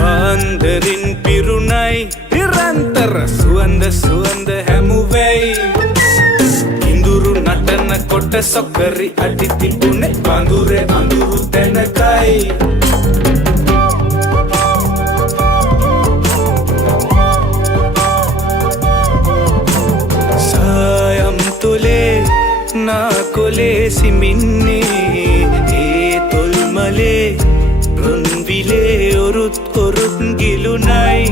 වන්දරින් පිරුණයි නිරන්තර සුවඳ සුවඳ හැමුවෙයි ඉඳුරු නටන කොට සොකරි අඩි තිබුණේ වඳුරේ අඳුරු තැනකයි සායම් තුලේ නාකොලේ සිමින්නේ ඒ තොල්මලේ රුන්විලේ ඔරුත් ඔරුත් ගිලුනයි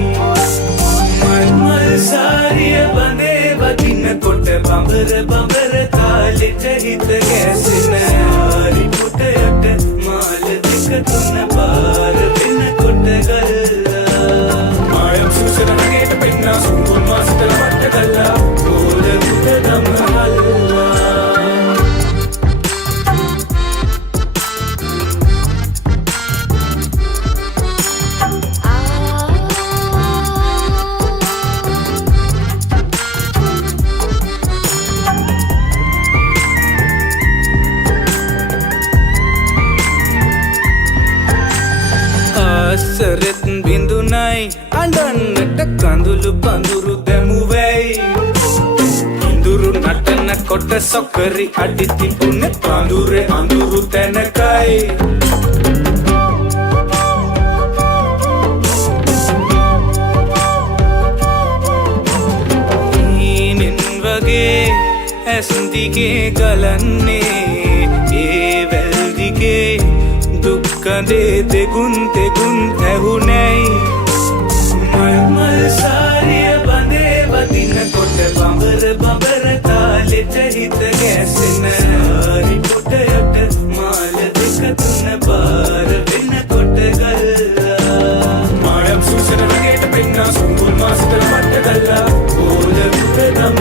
මල්මල් සාරිය බඳේ වදින කොට බඹර බඹර තාලෙට හිත ගැසෙන හරි පුටයට මාල දෙක තුන පාර වෙන කොට ගල්ලා මායම් සුසන නගේට පෙන්නා සුන්දුල් මාස්තර මට්ට ගල්ලා ගෝල දුක දමහල්ලා සරෙත් බිඳුනයි අඬන්නට කඳුළු පඳුරු දැමුවෙයි ඉඳුරු නටන කොට සොකරි අඩි තිබුණේ පඳුරේ අඳුරු තැනකයි හීනෙන් වගේ ඇස් දිගේ ගලන්නේ ඒ වැල් දිගේ දුක්කඳේ දෙගුන් දෙගුන් ඇහුනැයි මල්මල් සාරිය බඳේ වදින කොට බඹර බඹර තාලෙට හිත ගැසෙන හරි කොටයට මාල දෙක තුන පාර වෙන කොට ගල්ලා මායම් සුසන නගේට පෙන්නා සුන්දුල් මාස්තර මට්ට ගල්ලා ගෝල දුක දම